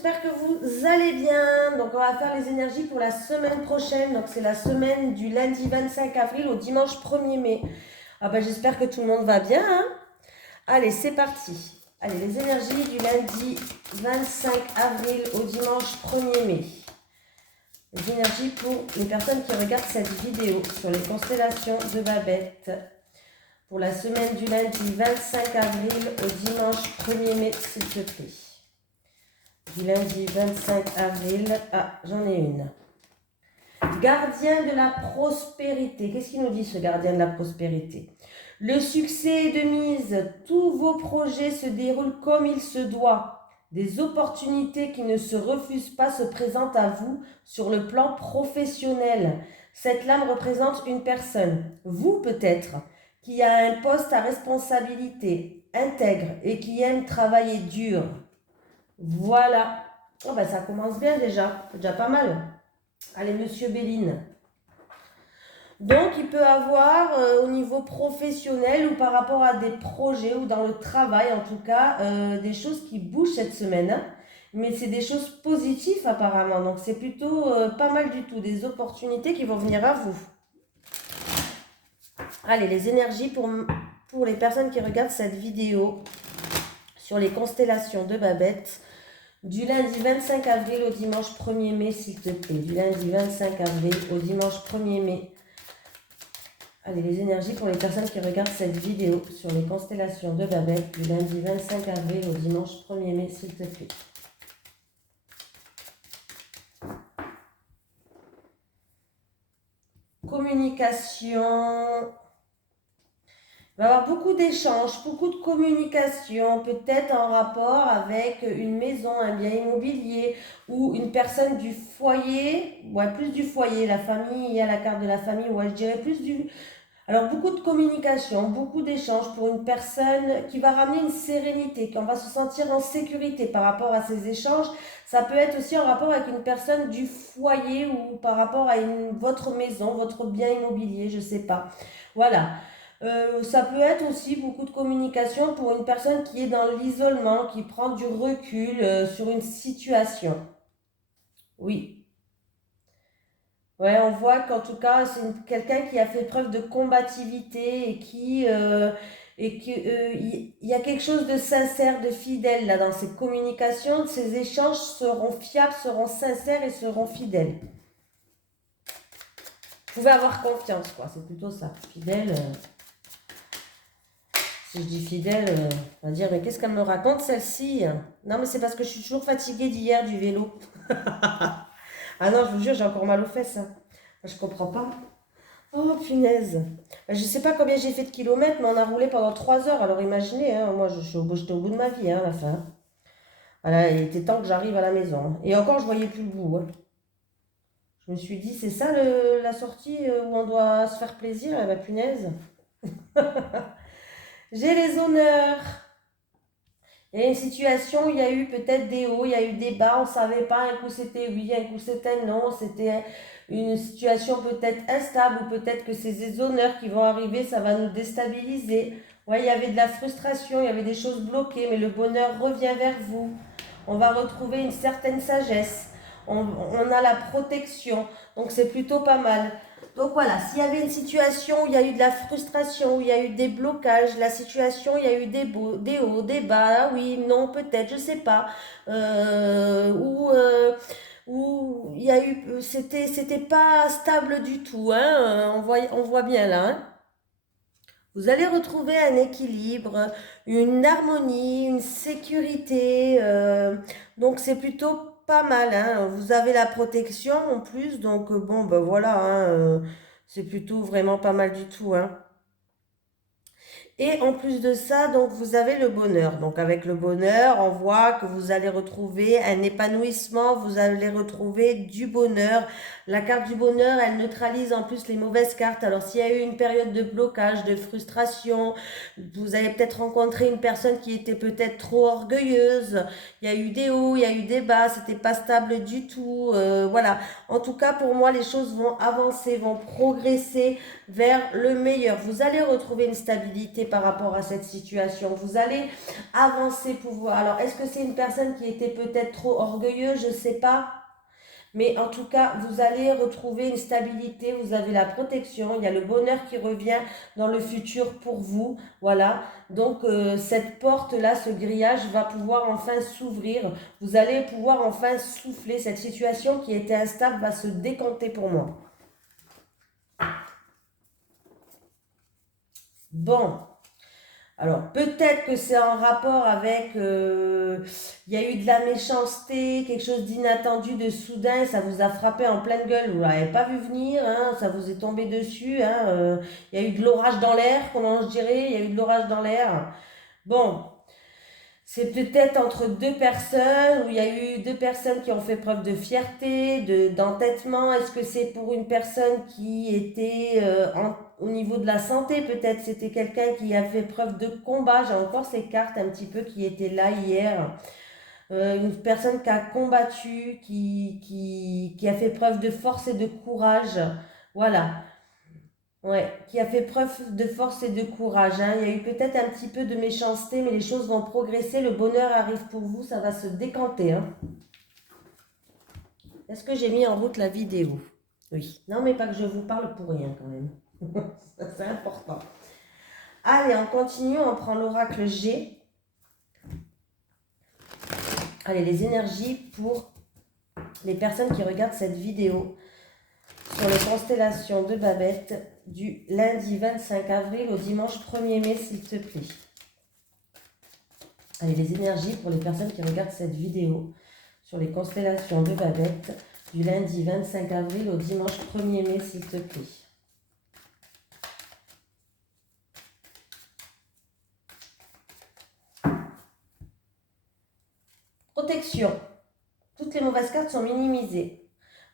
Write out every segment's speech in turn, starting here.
j'espère que vous allez bien. Donc on va faire les énergies pour la semaine prochaine. Donc c'est la semaine du lundi 25 avril au dimanche 1er mai. J'espère que tout le monde va bien, hein. Allez, c'est parti. Allez, les énergies du lundi 25 avril au dimanche 1er mai. Les énergies pour les personnes qui regardent cette vidéo sur les constellations de Babette. Pour la semaine du lundi 25 avril au dimanche 1er mai, s'il te plaît. Du lundi 25 avril, j'en ai une. Gardien de la prospérité. Qu'est-ce qu'il nous dit ce gardien de la prospérité? Le succès est de mise. Tous vos projets se déroulent comme il se doit. Des opportunités qui ne se refusent pas se présentent à vous sur le plan professionnel. Cette lame représente une personne, vous peut-être, qui a un poste à responsabilité, intègre et qui aime travailler dur. Voilà. Ça commence bien déjà. C'est déjà pas mal. Allez, Monsieur Béline. Donc, il peut avoir au niveau professionnel ou par rapport à des projets ou dans le travail, en tout cas, des choses qui bougent cette semaine. Hein. Mais c'est des choses positives apparemment. Donc, c'est plutôt pas mal du tout. Des opportunités qui vont venir à vous. Allez, les énergies pour les personnes qui regardent cette vidéo sur les constellations de Babette. Du lundi 25 avril au dimanche 1er mai, s'il te plaît. Du lundi 25 avril au dimanche 1er mai. Allez, les énergies pour les personnes qui regardent cette vidéo sur les constellations de Babette. Du lundi 25 avril au dimanche 1er mai, s'il te plaît. Communication. Il va y avoir beaucoup d'échanges, beaucoup de communication, peut-être en rapport avec une maison, un bien immobilier ou une personne du foyer, plus du foyer, la famille, il y a la carte de la famille, je dirais plus du... Alors beaucoup de communication, beaucoup d'échanges pour une personne qui va ramener une sérénité, qu'on va se sentir en sécurité par rapport à ces échanges. Ça peut être aussi en rapport avec une personne du foyer ou par rapport à votre maison, votre bien immobilier, je ne sais pas. Voilà. Ça peut être aussi beaucoup de communication pour une personne qui est dans l'isolement, qui prend du recul sur une situation. Oui. Ouais, on voit qu'en tout cas, c'est quelqu'un qui a fait preuve de combativité et qu'il y a quelque chose de sincère, de fidèle là dans ces communications. Ces échanges seront fiables, seront sincères et seront fidèles. Vous pouvez avoir confiance, quoi. C'est plutôt ça. Fidèle. Si je dis fidèle, on va dire, mais qu'est-ce qu'elle me raconte celle-ci? Non, mais c'est parce que je suis toujours fatiguée d'hier du vélo. Ah non, je vous jure, j'ai encore mal aux fesses. Hein. Je comprends pas. Oh, punaise. Je sais pas combien j'ai fait de kilomètres, mais on a roulé pendant 3 heures. Alors imaginez, hein, moi, j'étais au bout de ma vie, hein, à la fin. Voilà, il était temps que j'arrive à la maison. Et encore, je voyais plus le bout. Hein. Je me suis dit, c'est ça la sortie où on doit se faire plaisir? Eh ben, punaise. J'ai les honneurs. Il y a une situation où il y a eu peut-être des hauts, il y a eu des bas, on ne savait pas, un coup c'était oui, un coup c'était non, c'était une situation peut-être instable ou peut-être que ces honneurs qui vont arriver, ça va nous déstabiliser. Ouais, il y avait de la frustration, il y avait des choses bloquées, mais le bonheur revient vers vous. On va retrouver une certaine sagesse, on a la protection, donc c'est plutôt pas mal. Donc voilà, s'il y avait une situation où il y a eu de la frustration, où il y a eu des blocages, la situation, il y a eu des hauts, des bas, oui, non, peut-être, je sais pas, où il y a eu, c'était pas stable du tout, hein, on voit bien là, hein. Vous allez retrouver un équilibre, une harmonie, une sécurité, donc c'est plutôt pas mal, hein. Vous avez la protection en plus, donc voilà, hein, c'est plutôt vraiment pas mal du tout, hein. Et en plus de ça, donc vous avez le bonheur. Donc avec le bonheur, on voit que vous allez retrouver un épanouissement, vous allez retrouver du bonheur. La carte du bonheur, elle neutralise en plus les mauvaises cartes. Alors s'il y a eu une période de blocage, de frustration, vous avez peut-être rencontré une personne qui était peut-être trop orgueilleuse. Il y a eu des hauts, il y a eu des bas, c'était pas stable du tout. Voilà. En tout cas, pour moi, les choses vont avancer, vont progresser vers le meilleur. Vous allez retrouver une stabilité par rapport à cette situation. Vous allez avancer pour voir. Alors, est-ce que c'est une personne qui était peut-être trop orgueilleuse? Je ne sais pas. Mais en tout cas, vous allez retrouver une stabilité, vous avez la protection, il y a le bonheur qui revient dans le futur pour vous. Voilà, donc cette porte-là, ce grillage va pouvoir enfin s'ouvrir. Vous allez pouvoir enfin souffler. Cette situation qui était instable va se décanter pour moi. Bon. Alors, peut-être que c'est en rapport avec, il y a eu de la méchanceté, quelque chose d'inattendu, de soudain, ça vous a frappé en pleine gueule, vous ne l'avez pas vu venir, hein, ça vous est tombé dessus, hein, il y a eu de l'orage dans l'air, comment je dirais, il y a eu de l'orage dans l'air. Bon, c'est peut-être entre deux personnes, où il y a eu deux personnes qui ont fait preuve de fierté, d'entêtement. Est-ce que c'est pour une personne qui était au niveau de la santé? Peut-être c'était quelqu'un qui a fait preuve de combat. J'ai encore ces cartes un petit peu qui étaient là hier. Une personne qui a combattu, qui a fait preuve de force et de courage. Voilà. Ouais, qui a fait preuve de force et de courage, hein. Il y a eu peut-être un petit peu de méchanceté, mais les choses vont progresser. Le bonheur arrive pour vous, ça va se décanter, hein. Est-ce que j'ai mis en route la vidéo? Oui. Non, mais pas que je vous parle pour rien quand même. C'est important. Allez, on continue, on prend l'oracle G. Allez, les énergies pour les personnes qui regardent cette vidéo sur les constellations de Babette du lundi 25 avril au dimanche 1er mai, s'il te plaît. Allez, les énergies pour les personnes qui regardent cette vidéo sur les constellations de Babette du lundi 25 avril au dimanche 1er mai, s'il te plaît. Protection. Toutes les mauvaises cartes sont minimisées.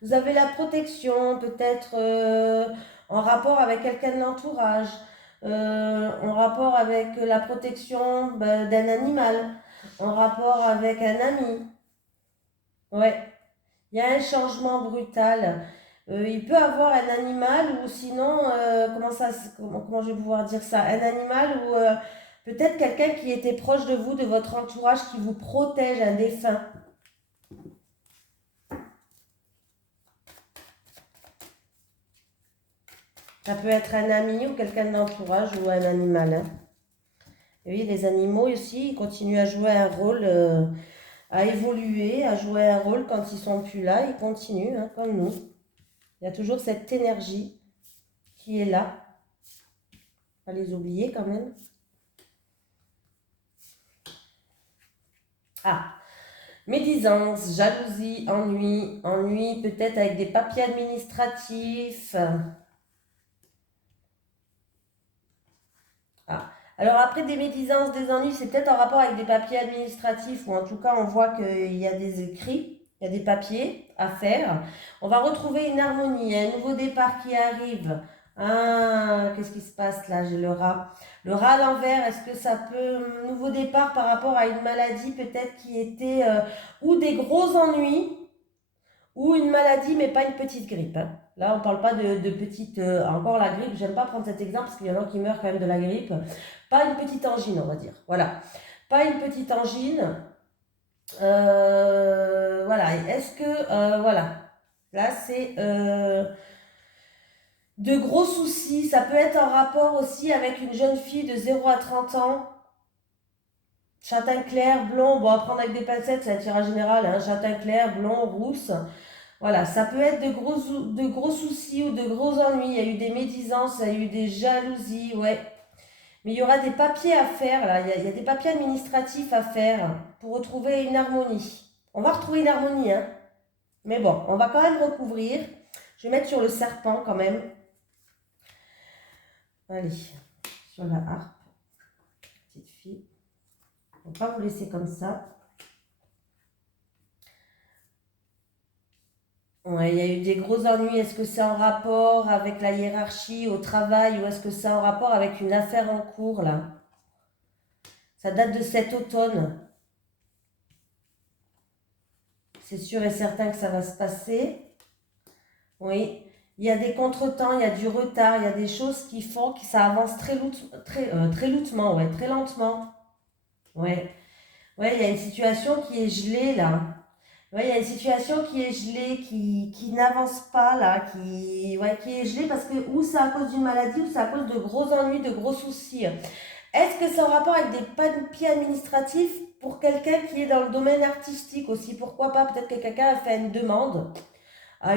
Vous avez la protection, peut-être en rapport avec quelqu'un de l'entourage, en rapport avec la protection d'un animal, en rapport avec un ami. Ouais, il y a un changement brutal. Il peut avoir un animal ou sinon, comment je vais pouvoir dire ça? Un animal ou peut-être quelqu'un qui était proche de vous, de votre entourage, qui vous protège, un défunt. Ça peut être un ami ou quelqu'un de l'entourage ou un animal, hein. Et oui, les animaux aussi, ils continuent à jouer un rôle, à évoluer, à jouer un rôle quand ils sont plus là. Ils continuent, hein, comme nous. Il y a toujours cette énergie qui est là. Pas les oublier quand même. Ah, médisance, jalousie, ennui, ennui peut-être avec des papiers administratifs. Ah. Alors après des médisances, des ennuis, c'est peut-être en rapport avec des papiers administratifs ou en tout cas on voit qu'il y a des écrits, il y a des papiers à faire. On va retrouver une harmonie, un nouveau départ qui arrive. Ah, qu'est-ce qui se passe là? J'ai le rat. Le rat à l'envers, est-ce que ça peut... Nouveau départ par rapport à une maladie peut-être qui était... ou des gros ennuis ou une maladie, mais pas une petite grippe, hein. Là, on ne parle pas de petite... encore la grippe, j'aime pas prendre cet exemple parce qu'il y en a qui meurent quand même de la grippe. Pas une petite angine, on va dire. Voilà. Pas une petite angine. Voilà. Est-ce que... voilà. Là, c'est... de gros soucis. Ça peut être en rapport aussi avec une jeune fille de 0 à 30 ans. Châtain clair, blond. Bon, à prendre avec des pincettes, c'est un tirage général, hein. Châtain clair, blond, rousse. Voilà, ça peut être de gros soucis ou de gros ennuis. Il y a eu des médisances, il y a eu des jalousies, ouais. Mais il y aura des papiers à faire, là. Il y a des papiers administratifs à faire pour retrouver une harmonie. On va retrouver une harmonie, hein. Mais bon, on va quand même recouvrir. Je vais mettre sur le serpent quand même. Allez, sur la harpe. Petite fille. On ne va pas vous laisser comme ça. Ouais, il y a eu des gros ennuis. Est-ce que c'est en rapport avec la hiérarchie au travail ou est-ce que c'est en rapport avec une affaire en cours là? Ça date de cet automne. C'est sûr et certain que ça va se passer. Oui. Il y a des contretemps, il y a du retard, il y a des choses qui font que ça avance très lentement, ouais, très lentement. Ouais, ouais, il y a une situation qui est gelée là. Ouais, il y a une situation qui est gelée, qui n'avance pas là, ouais, qui est gelée parce que ou c'est à cause d'une maladie ou c'est à cause de gros ennuis, de gros soucis. Est-ce que c'est en rapport avec des papiers administratifs pour quelqu'un qui est dans le domaine artistique aussi? Pourquoi pas? Peut-être que quelqu'un a fait une demande à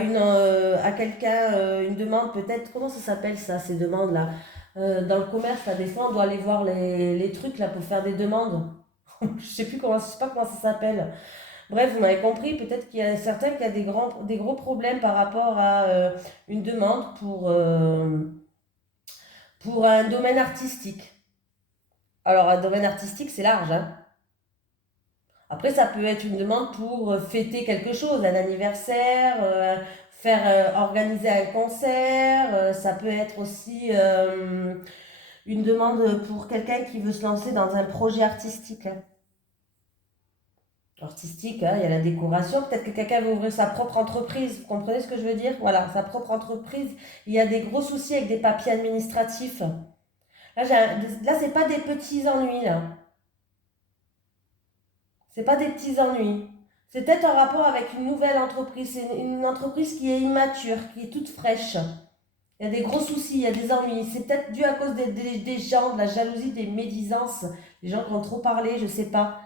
quelqu'un, une demande peut-être, comment ça s'appelle ça, ces demandes-là? Dans le commerce, là, des fois, on doit aller voir les trucs là pour faire des demandes. Je sais plus comment, je sais pas comment ça s'appelle. Bref, vous m'avez compris, peut-être qu'il y a certains qui a des gros problèmes par rapport à une demande pour un domaine artistique. Alors, un domaine artistique, c'est large, hein. Après, ça peut être une demande pour fêter quelque chose, un anniversaire, organiser un concert. Ça peut être aussi une demande pour quelqu'un qui veut se lancer dans un projet artistique, hein. Artistique, hein, il y a la décoration. Peut-être que quelqu'un veut ouvrir sa propre entreprise. Vous comprenez ce que je veux dire? Voilà, sa propre entreprise. Il y a des gros soucis avec des papiers administratifs. Là, c'est pas des petits ennuis, là. C'est pas des petits ennuis. C'est peut-être en rapport avec une nouvelle entreprise. C'est une entreprise qui est immature, qui est toute fraîche. Il y a des gros soucis, il y a des ennuis. C'est peut-être dû à cause des gens, de la jalousie, des médisances, des gens qui ont trop parlé, je sais pas.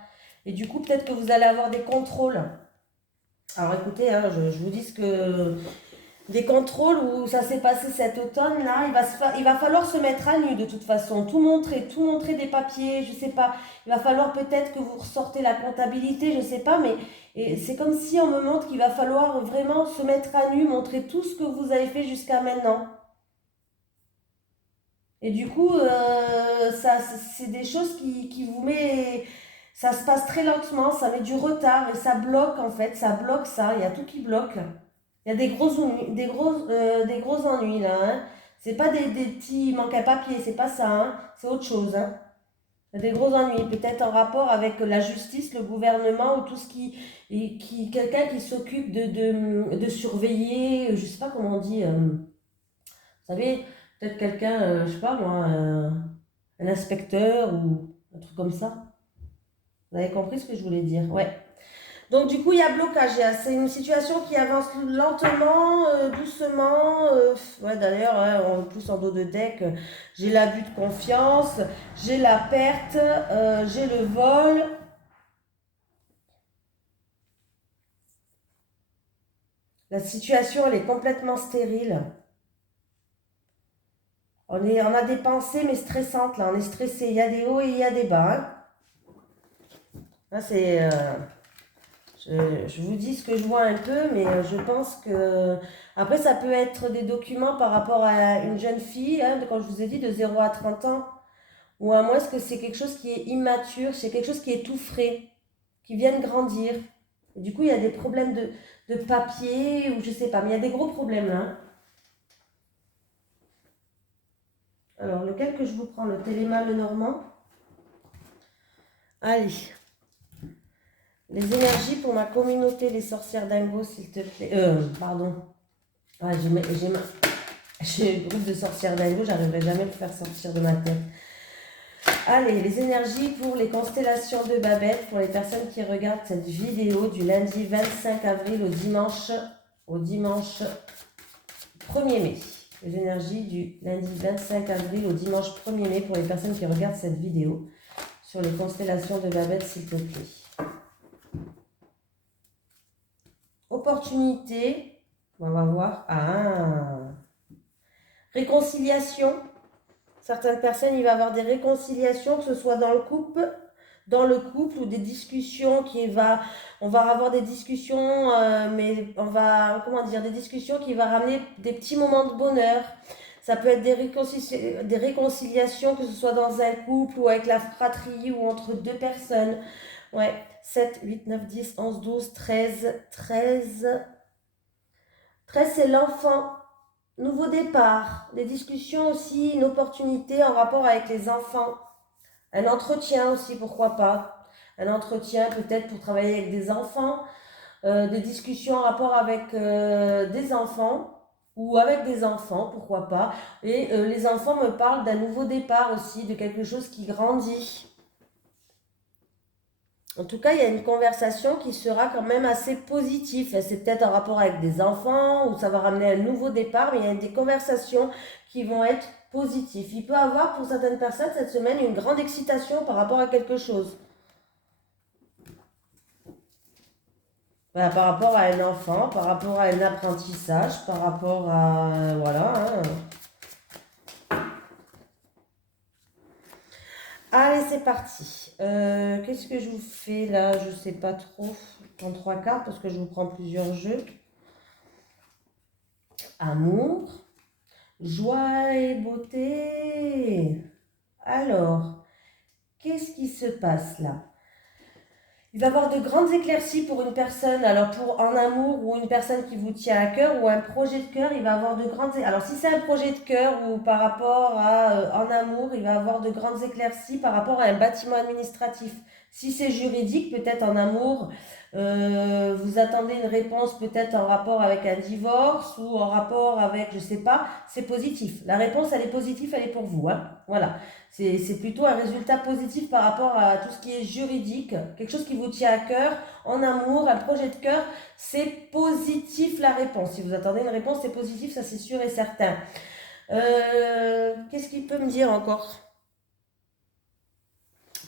Et du coup, peut-être que vous allez avoir des contrôles. Alors écoutez, hein, je vous dis ce que des contrôles où ça s'est passé cet automne-là, il va falloir se mettre à nu de toute façon, tout montrer des papiers, je sais pas. Il va falloir peut-être que vous ressortez la comptabilité, je sais pas, mais c'est comme si on me montre qu'il va falloir vraiment se mettre à nu, montrer tout ce que vous avez fait jusqu'à maintenant. Et du coup, c'est des choses qui vous met, ça se passe très lentement, ça met du retard et ça bloque en fait, ça bloque ça, il y a tout qui bloque. Il y a des gros ennuis là, hein. C'est pas des petits manques à papier, c'est pas ça, hein. C'est autre chose, hein. Il y a des gros ennuis, peut-être en rapport avec la justice, le gouvernement ou tout ce quelqu'un qui s'occupe de surveiller, je sais pas comment on dit, vous savez, peut-être quelqu'un, je sais pas moi, un inspecteur ou un truc comme ça. Vous avez compris ce que je voulais dire? Ouais. Donc du coup, il y a blocage. C'est une situation qui avance lentement, doucement. Ouais, d'ailleurs, hein, en plus en dos de deck, j'ai l'abus de confiance, j'ai la perte, j'ai le vol. La situation, elle est complètement stérile. On a des pensées, mais stressantes là. On est stressé. Il y a des hauts et il y a des bas, hein. Là, je vous dis ce que je vois un peu, mais je pense que... Après, ça peut être des documents par rapport à une jeune fille, hein, quand je vous ai dit, de 0 à 30 ans. Ou à moins que c'est quelque chose qui est immature, c'est quelque chose qui est tout frais, qui vient de grandir. Et du coup, il y a des problèmes de papier, ou je sais pas, mais il y a des gros problèmes là, hein. Alors, lequel que je vous prends, le Téléma, le Normand? Allez. Les énergies pour ma communauté, les sorcières dingo, s'il te plaît. Pardon. Ah, j'ai un groupe de sorcières dingo, j'arriverai jamais à le faire sortir de ma tête. Allez, les énergies pour les constellations de Babette, pour les personnes qui regardent cette vidéo du lundi 25 avril au dimanche 1er mai. Les énergies du lundi 25 avril au dimanche 1er mai pour les personnes qui regardent cette vidéo sur les constellations de Babette, s'il te plaît. Opportunité, on va voir. Ah, réconciliation. Certaines personnes, il va y avoir des réconciliations, que ce soit dans le couple ou des discussions on va avoir des discussions, mais on va, comment dire, des discussions qui vont ramener des petits moments de bonheur. Ça peut être des réconciliations, que ce soit dans un couple ou avec la fratrie ou entre deux personnes. Ouais, 7, 8, 9, 10, 11, 12, 13, 13. 13, c'est l'enfant. Nouveau départ, des discussions aussi, une opportunité en rapport avec les enfants. Un entretien aussi, pourquoi pas. Un entretien peut-être pour travailler avec des enfants. Des discussions en rapport avec des enfants. ou avec des enfants, pourquoi pas. Et les enfants me parlent d'un nouveau départ aussi, de quelque chose qui grandit. En tout cas, il y a une conversation qui sera quand même assez positive. C'est peut-être en rapport avec des enfants ou ça va ramener un nouveau départ, mais il y a des conversations qui vont être positives. Il peut y avoir pour certaines personnes cette semaine une grande excitation par rapport à quelque chose. Voilà, par rapport à un enfant, par rapport à un apprentissage, par rapport à... voilà. Hein. Allez, c'est parti. Qu'est-ce que je vous fais là? Je sais pas trop. Je prends 3 cartes parce que je vous prends plusieurs jeux. Amour, joie et beauté. Alors, qu'est-ce qui se passe là? Il va y avoir de grandes éclaircies pour une personne, alors pour en amour ou une personne qui vous tient à cœur ou un projet de cœur, il va y avoir de grandes... Alors si c'est un projet de cœur ou par rapport à en amour, il va y avoir de grandes éclaircies par rapport à un bâtiment administratif. Si c'est juridique, peut-être en amour, vous attendez une réponse peut-être en rapport avec un divorce ou en rapport avec, je sais pas, c'est positif. La réponse, elle est positive, elle est pour vous. Hein. Voilà. C'est plutôt un résultat positif par rapport à tout ce qui est juridique, quelque chose qui vous tient à cœur, en amour, un projet de cœur, c'est positif la réponse. Si vous attendez une réponse, c'est positif, ça c'est sûr et certain. Qu'est-ce qu'il peut me dire encore?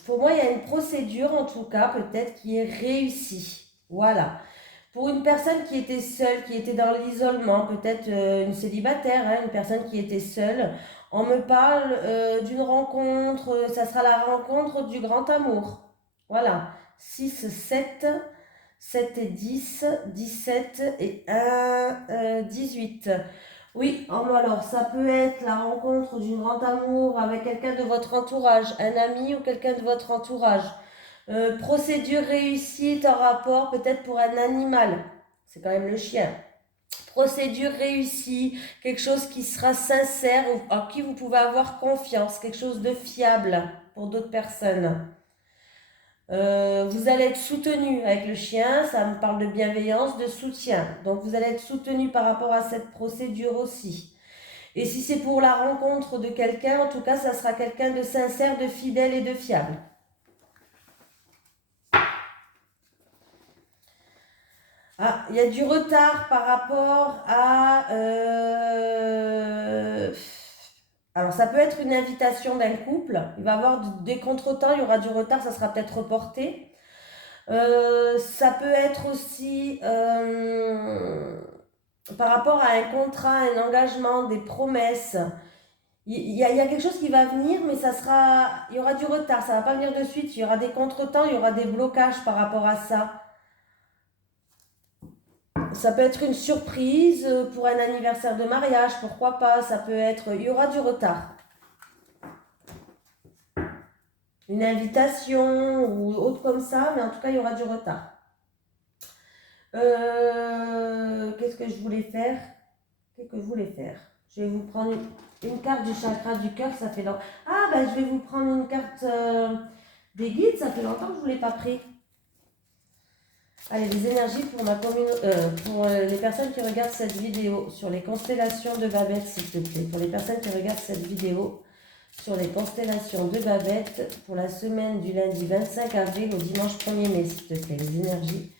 Pour moi, il y a une procédure en tout cas, peut-être, qui est réussie. Voilà. Pour une personne qui était seule, qui était dans l'isolement, peut-être une célibataire, hein, une personne qui était seule, on me parle d'une rencontre, ça sera la rencontre du grand amour. Voilà. 6, 7, 7 et 10, 17 et 1, 18. Oui, alors ça peut être la rencontre du grand amour avec quelqu'un de votre entourage, un ami ou quelqu'un de votre entourage. Procédure réussite en rapport peut-être pour un animal. C'est quand même le chien. Procédure réussie, quelque chose qui sera sincère, en qui vous pouvez avoir confiance, quelque chose de fiable pour d'autres personnes. Vous allez être soutenu avec le chien, ça me parle de bienveillance, de soutien. Donc vous allez être soutenu par rapport à cette procédure aussi. Et si c'est pour la rencontre de quelqu'un, en tout cas, ça sera quelqu'un de sincère, de fidèle et de fiable. Ah, il y a du retard par rapport à... Alors, ça peut être une invitation d'un couple. Il va y avoir des contretemps, il y aura du retard, ça sera peut-être reporté. Ça peut être aussi par rapport à un contrat, un engagement, des promesses. Il y a quelque chose qui va venir, mais il y aura du retard, ça ne va pas venir de suite. Il y aura des contretemps, il y aura des blocages par rapport à ça. Ça peut être une surprise pour un anniversaire de mariage, pourquoi pas. Ça peut être, il y aura du retard. Une invitation ou autre comme ça, mais en tout cas, il y aura du retard. Qu'est-ce que je voulais faire? Je vais vous prendre une carte du chakra du cœur, ça fait longtemps. Ah, ben je vais vous prendre une carte des guides, ça fait longtemps que je ne vous l'ai pas pris. Allez, les énergies pour les personnes qui regardent cette vidéo sur les constellations de Babette, s'il te plaît. Pour les personnes qui regardent cette vidéo sur les constellations de Babette pour la semaine du lundi 25 avril au dimanche 1er mai, s'il te plaît. Les énergies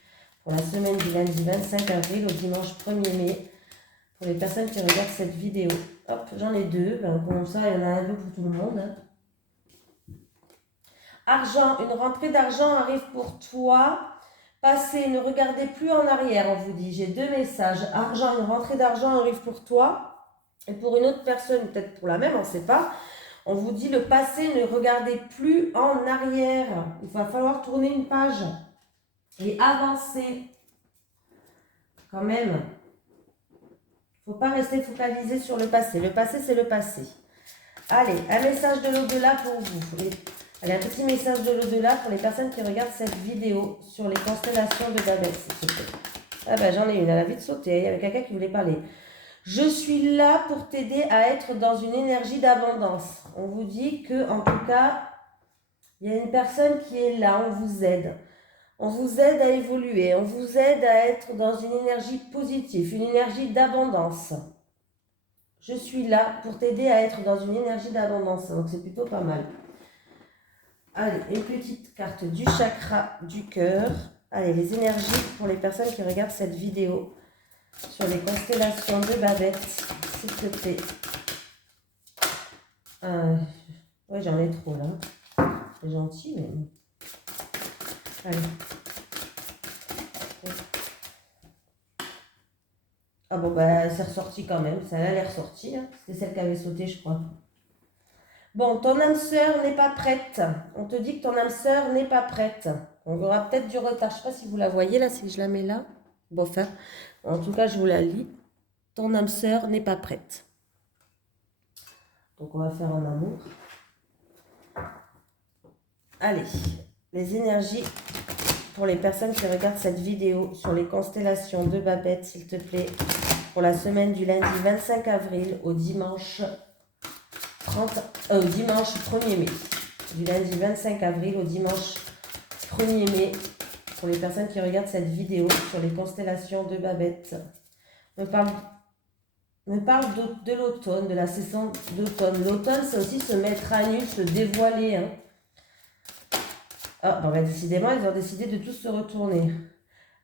pour la semaine du lundi 25 avril au dimanche 1er mai pour les personnes qui regardent cette vidéo. Hop, j'en ai deux. Ben, comme ça, il y en a un peu pour tout le monde. Hein. Argent, une rentrée d'argent arrive pour toi. Passez, ne regardez plus en arrière, on vous dit. J'ai 2 messages. Argent, une rentrée d'argent arrive pour toi. Et pour une autre personne, peut-être pour la même, on ne sait pas. On vous dit le passé, ne regardez plus en arrière. Il va falloir tourner une page et avancer. Quand même. Il ne faut pas rester focalisé sur le passé. Le passé, c'est le passé. Allez, un message de l'au-delà pour vous. Allez, un petit message de l'au-delà pour les personnes qui regardent cette vidéo sur les constellations de Babette, s'il te plaît. Ah ben, j'en ai une, elle a vite sauté. Il y avait quelqu'un qui voulait parler. Je suis là pour t'aider à être dans une énergie d'abondance. On vous dit que, en tout cas, il y a une personne qui est là, on vous aide. On vous aide à évoluer, on vous aide à être dans une énergie positive, une énergie d'abondance. Je suis là pour t'aider à être dans une énergie d'abondance. Donc c'est plutôt pas mal. Allez, une petite carte du chakra du cœur. Allez, les énergies pour les personnes qui regardent cette vidéo sur les constellations de Babette, s'il te plaît. Ouais, j'en ai trop là. C'est gentil, mais... Allez. Ah bon, bah, c'est ressorti quand même. Ça elle est ressortie. Hein. C'était celle qui avait sauté, je crois. Bon, ton âme sœur n'est pas prête. On te dit que ton âme sœur n'est pas prête. On aura peut-être du retard. Je ne sais pas si vous la voyez là, si je la mets là. Bon, enfin, en tout cas, je vous la lis. Ton âme sœur n'est pas prête. Donc, on va faire en amour. Allez, les énergies pour les personnes qui regardent cette vidéo sur les constellations de Babette, s'il te plaît, pour la semaine du lundi 25 avril au dimanche 1er mai. Du lundi 25 avril au dimanche 1er mai, pour les personnes qui regardent cette vidéo sur les constellations de Babette. Me parle de l'automne, de la saison d'automne. L'automne, c'est aussi se mettre à nu, se dévoiler. Hein. Ah, ben, décidément, ils ont décidé de tous se retourner.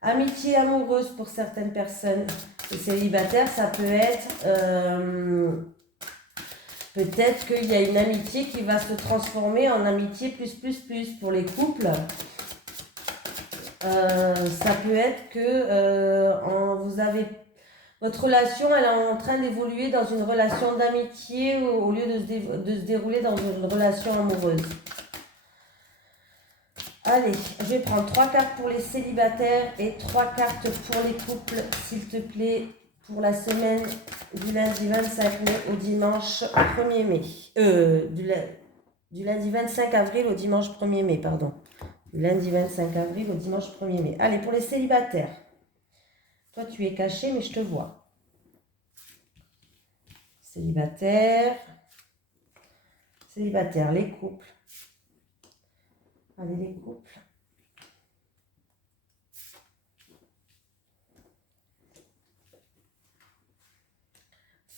Amitié amoureuse pour certaines personnes. Les célibataires, ça peut être... peut-être qu'il y a une amitié qui va se transformer en amitié plus. Pour les couples, ça peut être que vous avez... Votre relation, elle est en train d'évoluer dans une relation d'amitié au lieu de se dérouler dans une relation amoureuse. Allez, je vais prendre 3 cartes pour les célibataires et 3 cartes pour les couples, s'il te plaît, pour la semaine du lundi 25 mai au dimanche 1er mai. Du lundi 25 avril au dimanche 1er mai, pardon. Du lundi 25 avril au dimanche 1er mai. Allez, pour les célibataires. Toi, tu es caché, mais je te vois. Célibataire. Célibataire, les couples. Allez, les couples.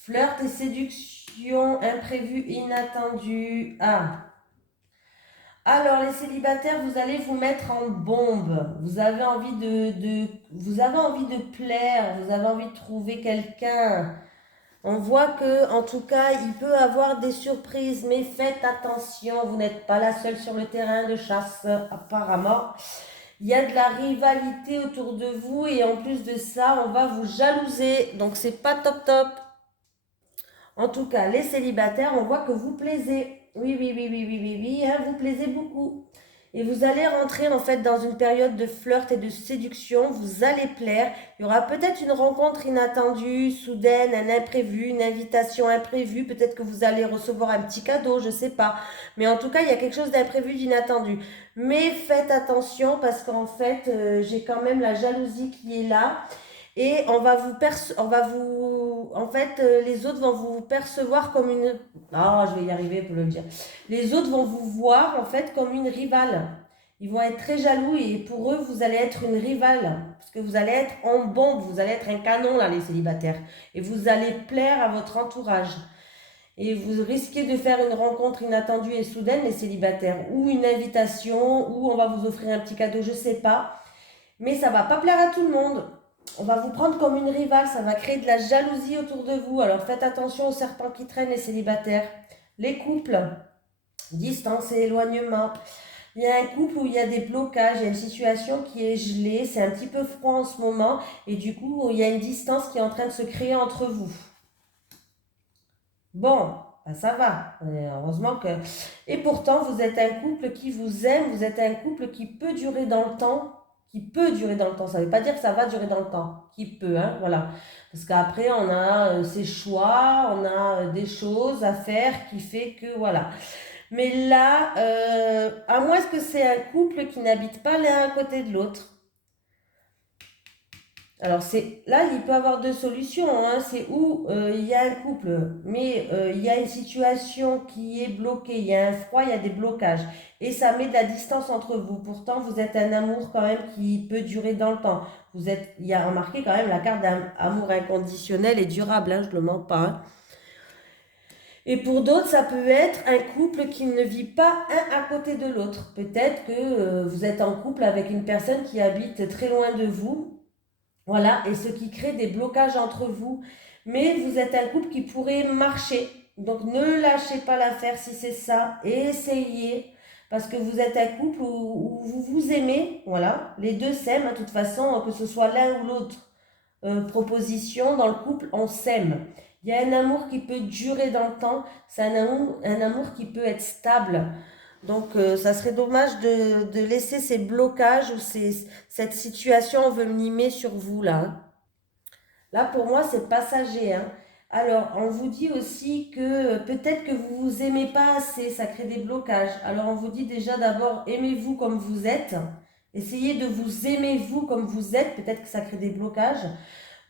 Flirt et séduction, imprévu, inattendu. Ah. Alors, les célibataires, vous allez vous mettre en bombe. Vous avez envie vous avez envie de plaire. Vous avez envie de trouver quelqu'un. On voit que, en tout cas, il peut avoir des surprises. Mais faites attention. Vous n'êtes pas la seule sur le terrain de chasse, apparemment. Il y a de la rivalité autour de vous. Et en plus de ça, on va vous jalouser. Donc, c'est pas top. En tout cas, les célibataires, on voit que vous plaisez. Oui, hein, vous plaisez beaucoup. Et vous allez rentrer en fait dans une période de flirt et de séduction. Vous allez plaire. Il y aura peut-être une rencontre inattendue, soudaine, un imprévu, une invitation imprévue. Peut-être que vous allez recevoir un petit cadeau, je ne sais pas. Mais en tout cas, il y a quelque chose d'imprévu, d'inattendu. Mais faites attention parce qu'en fait, j'ai quand même la jalousie qui est là. Et les autres vont vous percevoir comme une... Ah, je vais y arriver pour le dire. Les autres vont vous voir, en fait, comme une rivale. Ils vont être très jaloux et pour eux, vous allez être une rivale. Parce que vous allez être en bombe, vous allez être un canon, là, les célibataires. Et vous allez plaire à votre entourage. Et vous risquez de faire une rencontre inattendue et soudaine, les célibataires. Ou une invitation, ou on va vous offrir un petit cadeau, je ne sais pas. Mais ça ne va pas plaire à tout le monde. On va vous prendre comme une rivale, ça va créer de la jalousie autour de vous. Alors faites attention aux serpents qui traînent, les célibataires. Les couples, distance et éloignement. Il y a un couple où il y a des blocages, il y a une situation qui est gelée, c'est un petit peu froid en ce moment. Et du coup, il y a une distance qui est en train de se créer entre vous. Bon, ben ça va, heureusement que... Et pourtant, vous êtes un couple qui vous aime, vous êtes un couple qui peut durer dans le temps. Ça ne veut pas dire que ça va durer dans le temps. Qui peut, hein, voilà. Parce qu'après, on a ses choix, on a des choses à faire qui fait que, voilà. Mais là, à moins que c'est un couple qui n'habite pas l'un à côté de l'autre. Alors, là, il peut y avoir 2 solutions. Hein. C'est où il y a un couple, mais il y a une situation qui est bloquée, il y a un froid, il y a des blocages. Et ça met de la distance entre vous. Pourtant, vous êtes un amour quand même qui peut durer dans le temps. Il y a remarqué quand même la carte d'un amour inconditionnel et durable, hein, je ne le mens pas. Hein. Et pour d'autres, ça peut être un couple qui ne vit pas un à côté de l'autre. Peut-être que vous êtes en couple avec une personne qui habite très loin de vous. Voilà, et ce qui crée des blocages entre vous. Mais vous êtes un couple qui pourrait marcher. Donc ne lâchez pas l'affaire si c'est ça. Essayez. Parce que vous êtes un couple où vous vous aimez. Voilà, les deux s'aiment. De toute façon, que ce soit l'un ou l'autre proposition, dans le couple, on s'aime. Il y a un amour qui peut durer dans le temps. C'est un amour qui peut être stable. Donc, ça serait dommage de laisser ces blocages ou cette situation envenimée sur vous, là, hein. Là, pour moi, c'est passager, hein. Alors, on vous dit aussi que peut-être que vous vous aimez pas assez, ça crée des blocages. Alors, on vous dit déjà d'abord, aimez-vous comme vous êtes. Essayez de vous aimer vous comme vous êtes. Peut-être que ça crée des blocages.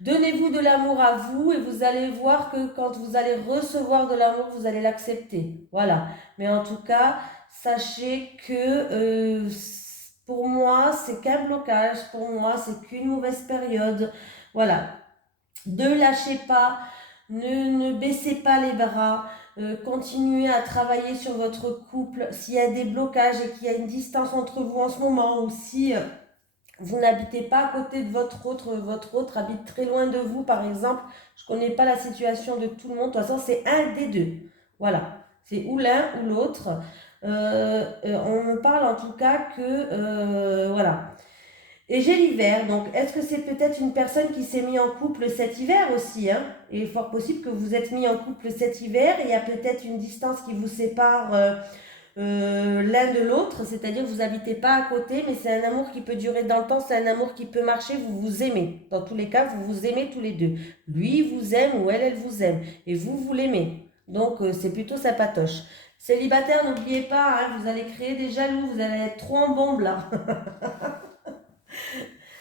Donnez-vous de l'amour à vous et vous allez voir que quand vous allez recevoir de l'amour, vous allez l'accepter. Voilà. Mais en tout cas, sachez que pour moi, c'est qu'un blocage. Pour moi, c'est qu'une mauvaise période. Voilà. Ne lâchez pas, ne baissez pas les bras, continuez à travailler sur votre couple. S'il y a des blocages et qu'il y a une distance entre vous en ce moment, ou si vous n'habitez pas à côté de votre autre habite très loin de vous, par exemple, je ne connais pas la situation de tout le monde, de toute façon, c'est un des deux. Voilà, c'est ou l'un ou l'autre. On me parle en tout cas que, voilà. Et j'ai l'hiver, donc est-ce que c'est peut-être une personne qui s'est mis en couple cet hiver aussi, hein? Il est fort possible que vous êtes mis en couple cet hiver, il y a peut-être une distance qui vous sépare l'un de l'autre, c'est-à-dire que vous n'habitez pas à côté, mais c'est un amour qui peut durer dans le temps, c'est un amour qui peut marcher, vous vous aimez. Dans tous les cas, vous vous aimez tous les deux. Lui vous aime ou elle vous aime, et vous l'aimez. Donc c'est plutôt sympatoche. Célibataire, n'oubliez pas, hein, vous allez créer des jaloux, vous allez être trop en bombe là.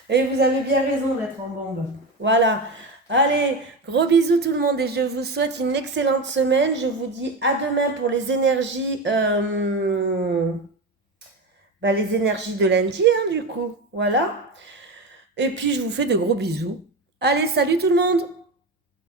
Et vous avez bien raison d'être en bombe. Voilà. Allez, gros bisous tout le monde et je vous souhaite une excellente semaine. Je vous dis à demain pour les énergies de lundi, hein, du coup. Voilà. Et puis je vous fais de gros bisous. Allez, salut tout le monde!